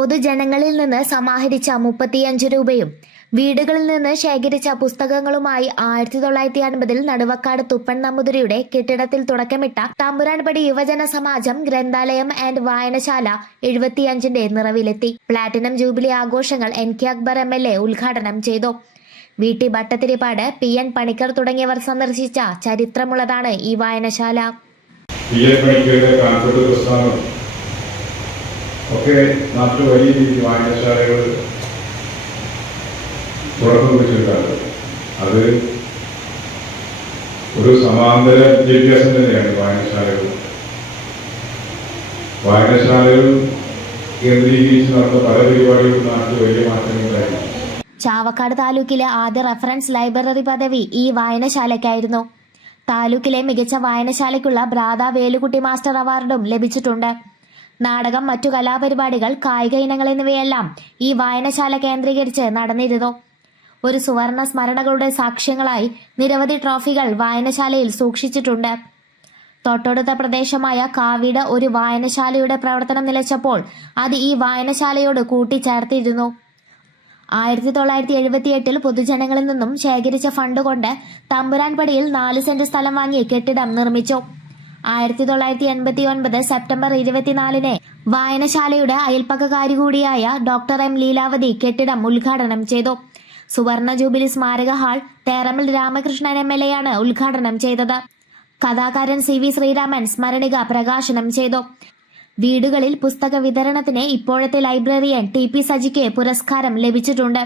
പൊതുജനങ്ങളിൽ നിന്ന് സമാഹരിച്ച 35 രൂപയും വീടുകളിൽ നിന്ന് ശേഖരിച്ച പുസ്തകങ്ങളുമായി 1950 നടുവക്കാട് തുപ്പൺ നമ്പൂതിരിയുടെ കെട്ടിടത്തിൽ തുടക്കമിട്ട തമ്പുരാൻപടി യുവജന സമാജം ഗ്രന്ഥാലയം ആൻഡ് വായനശാല 75ന്റെ നിറവിലെത്തി. പ്ലാറ്റിനം ജൂബിലി ആഘോഷങ്ങൾ NK അക്ബർ MLA ഉദ്ഘാടനം ചെയ്തു. VT ഭട്ടതിരിപ്പാട്, PN പണിക്കർ തുടങ്ങിയവർ സന്ദർശിച്ച ചരിത്രമുള്ളതാണ് ഈ വായനശാല. ഒക്കെ നാട്ടിൽ വലിയ രീതിയിൽ വായനശാലകൾ തുറന്നു വെച്ചിട്ടുണ്ട്. അത് ഒരു സമാന്തര വിദ്യാഭ്യാസം തന്നെയാണ് വായനശാലകൾ. വായനശാലകൾ കേന്ദ്രീകരിച്ച് നടന്ന പല പരിപാടികളും നാട്ടിൽ വലിയ മാറ്റങ്ങളുണ്ടായിരുന്നു. ചാവക്കാട് താലൂക്കിലെ ആദ്യ റഫറൻസ് ലൈബ്രറി പദവി ഈ വായനശാലയ്ക്കായിരുന്നു. താലൂക്കിലെ മികച്ച വായനശാലയ്ക്കുള്ള ബ്രാത വേലുകുട്ടി മാസ്റ്റർ അവാർഡും ലഭിച്ചിട്ടുണ്ട്. നാടകം, മറ്റു കലാപരിപാടികൾ, കായിക ഇനങ്ങൾ എന്നിവയെല്ലാം ഈ വായനശാല കേന്ദ്രീകരിച്ച് നടന്നിരുന്നു. ഒരു സുവർണ സ്മരണകളുടെ സാക്ഷ്യങ്ങളായി നിരവധി ട്രോഫികൾ വായനശാലയിൽ സൂക്ഷിച്ചിട്ടുണ്ട്. തൊട്ടടുത്ത പ്രദേശമായ കാവീട് ഒരു വായനശാലയുടെ പ്രവർത്തനം നിലച്ചപ്പോൾ അത് ഈ വായനശാലയോട് കൂട്ടിച്ചേർത്തിരുന്നു. 1978 പൊതുജനങ്ങളിൽ നിന്നും ശേഖരിച്ച ഫണ്ട് കൊണ്ട് തമ്പുരാൻപടിയിൽ 4 സെന്റ് സ്ഥലം വാങ്ങി കെട്ടിടം നിർമ്മിച്ചു. 1989 സെപ്റ്റംബർ 24 വായനശാലയുടെ അയൽപ്പക്കക്കാരി കൂടിയായ ഡോക്ടർ M ലീലാവതി കെട്ടിടം ഉദ്ഘാടനം ചെയ്തു. സുവർണ ജൂബിലി സ്മാരക ഹാൾ തേറമ്പിൽ രാമകൃഷ്ണൻ MLA ആണ് ഉദ്ഘാടനം ചെയ്തത്. കഥാകാരൻ CV ശ്രീരാമൻ സ്മരണിക പ്രകാശനം ചെയ്തു. വീടുകളിൽ പുസ്തക വിതരണത്തിന് ഇപ്പോഴത്തെ ലൈബ്രറിയൻ TP സജിക്ക് പുരസ്കാരം ലഭിച്ചിട്ടുണ്ട്.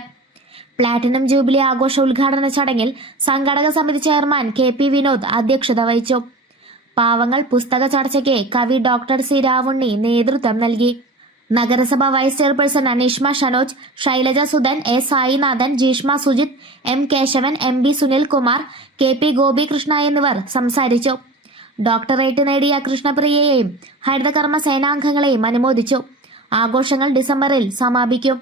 പ്ലാറ്റിനം ജൂബിലി ആഘോഷ ഉദ്ഘാടന ചടങ്ങിൽ സംഘാടക സമിതി ചെയർമാൻ KP വിനോദ് അധ്യക്ഷത വഹിച്ചു. പാവങ്ങൾ പുസ്തക ചർച്ചയ്ക്ക് കവി ഡോക്ടർ C രാവുണ്ണി നേതൃത്വം നൽകി. നഗരസഭ vice chairperson Aneeshma Shanoj, Shailaja Sudhan, A Sainathan, Jishma Sujith, M Keshavan, MB Sunilkumar, KP Gopikrishna എന്നിവർ സംസാരിച്ചു. ഡോക്ടറേറ്റ് നേടിയ കൃഷ്ണപ്രിയയെയും ഹരിതകർമ്മ സേനാംഗങ്ങളെയും അനുമോദിച്ചു. ആഘോഷങ്ങൾ ഡിസംബറിൽ സമാപിക്കും.